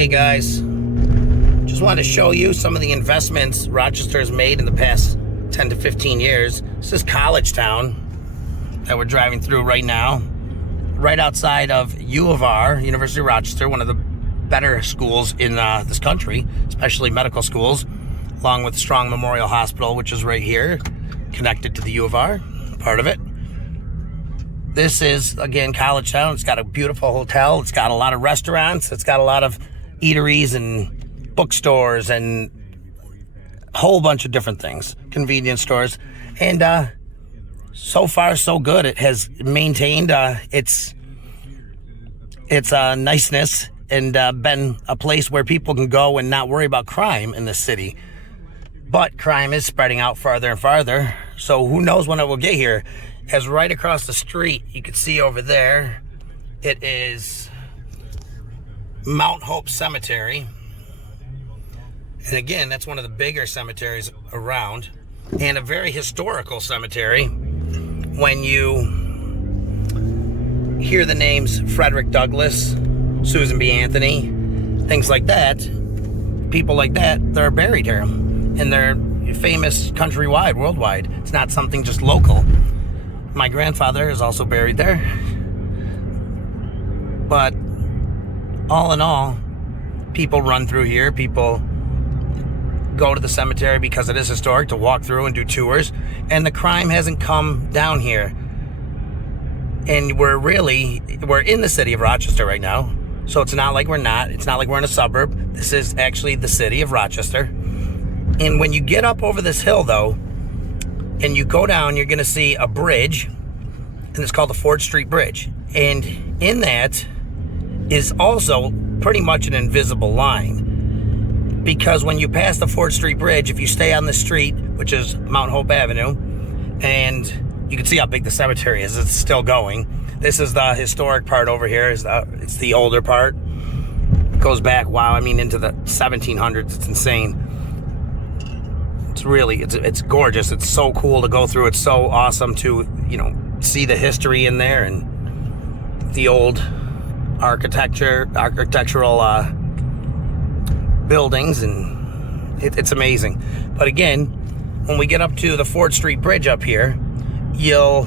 Hey guys, just wanted to show you some of the investments Rochester has made in the past 10 to 15 years. This is College Town that we're driving through right now, right outside of U of R, University of Rochester, one of the better schools in this country, especially medical schools, along with Strong Memorial Hospital, which is right here, connected to the U of R, part of it. This is, again, College Town. It's got a beautiful hotel. It's got a lot of restaurants. It's got a lot of eateries and bookstores and a whole bunch of different things, convenience stores. And so far, so good. It has maintained its niceness and been a place where people can go and not worry about crime in the city. But crime is spreading out farther and farther, so who knows when it will get here. As right across the street, you can see over there, it is Mount Hope Cemetery. And again, that's one of the bigger cemeteries around, and a very historical cemetery. When you hear the names Frederick Douglass, Susan B. Anthony, things like that, people like that, they're buried here. And they're famous countrywide, worldwide. It's not something just local. My grandfather is also buried there. But all in all, people run through here. People go to the cemetery because it is historic, to walk through and do tours. And the crime hasn't come down here. And we're in the city of Rochester right now. So it's not like we're not. It's not like we're in a suburb. This is actually the city of Rochester. And when you get up over this hill, though, and you go down, you're going to see a bridge, and it's called the Ford Street Bridge. And in that is also pretty much an invisible line. Because when you pass the Ford Street Bridge, if you stay on the street, which is Mount Hope Avenue, and you can see how big the cemetery is, it's still going. This is the historic part over here. It's the older part. It goes back, wow, I mean, into the 1700s. It's insane. It's gorgeous. It's so cool to go through. It's so awesome to, see the history in there and the old architectural buildings, and it's amazing. But again, when we get up to the Ford Street Bridge up here, you'll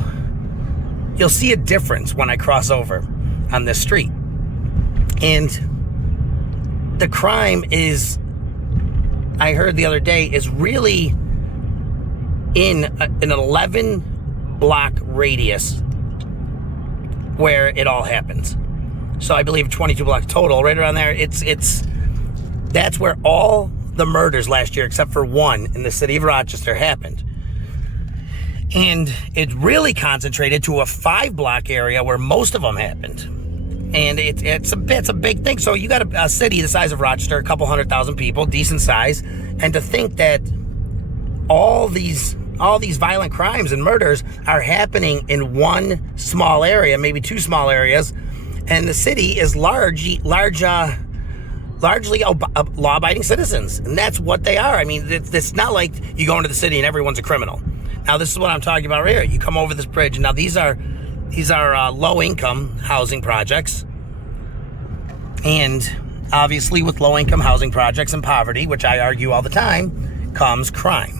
see a difference when I cross over on this street. And the crime is, I heard the other day, is really in an 11-block radius where it all happens. So I believe 22 blocks total, right around there. That's where all the murders last year, except for one in the city of Rochester, happened. And it really concentrated to a 5-block area where most of them happened. And it's a big thing. So you got a city the size of Rochester, a couple 100,000 people, decent size, and to think that all these violent crimes and murders are happening in one small area, maybe two small areas, and the city is largely law-abiding citizens, and that's what they are. I mean, it's not like you go into the city and everyone's a criminal. Now, this is what I'm talking about right here. You come over this bridge, and now these are low-income housing projects. And obviously with low-income housing projects and poverty, which I argue all the time, comes crime.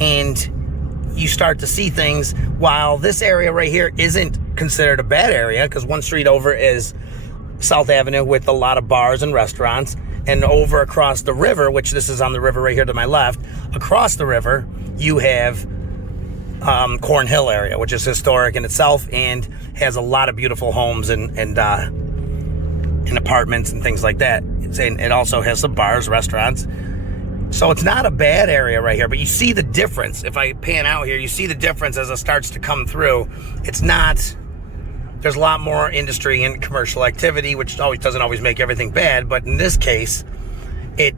And you start to see things, while this area right here isn't considered a bad area, because one street over is South Avenue with a lot of bars and restaurants. And over across the river, which this is on the river right here to my left, across the river, you have Cornhill area, which is historic in itself and has a lot of beautiful homes and apartments and things like that. It also has some bars, restaurants. So it's not a bad area right here, but you see the difference. If I pan out here, you see the difference as it starts to come through. There's a lot more industry and commercial activity, which doesn't always make everything bad, but in this case, it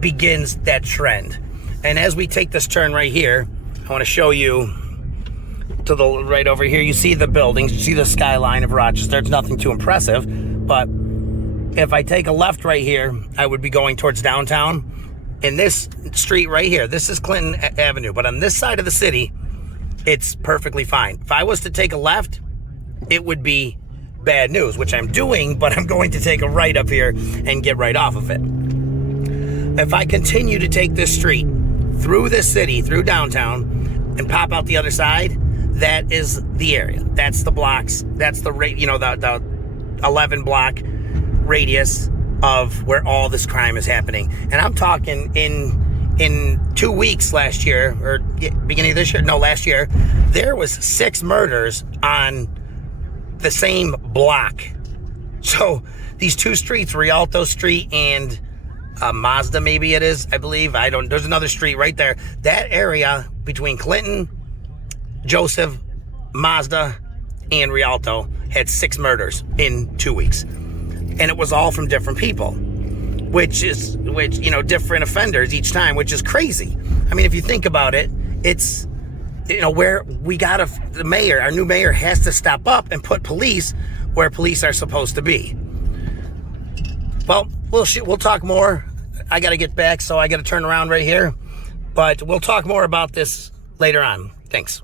begins that trend. And as we take this turn right here, I want to show you to the right over here. You see the buildings, you see the skyline of Rochester. It's nothing too impressive, but if I take a left right here, I would be going towards downtown. In this street right here, this is Clinton Avenue, but on this side of the city, it's perfectly fine. If I was to take a left, it would be bad news, which I'm doing, but I'm going to take a right up here and get right off of it. If I continue to take this street through this city, through downtown, and pop out the other side, that is the area. That's the blocks. That's the 11 block radius of where all this crime is happening. And I'm talking in 2 weeks last year, or beginning of this year, no, last year, there was 6 murders on the same block. So these 2 streets, Rialto Street and Mazda, maybe it is, I believe. There's another street right there. That area between Clinton, Joseph, Mazda, and Rialto had 6 murders in 2 weeks. And it was all from different people, which, different offenders each time, which is crazy. I mean, if you think about it, it's, where the mayor, our new mayor, has to step up and put police where police are supposed to be. Well, we'll talk more. I got to get back, so I got to turn around right here. But we'll talk more about this later on. Thanks.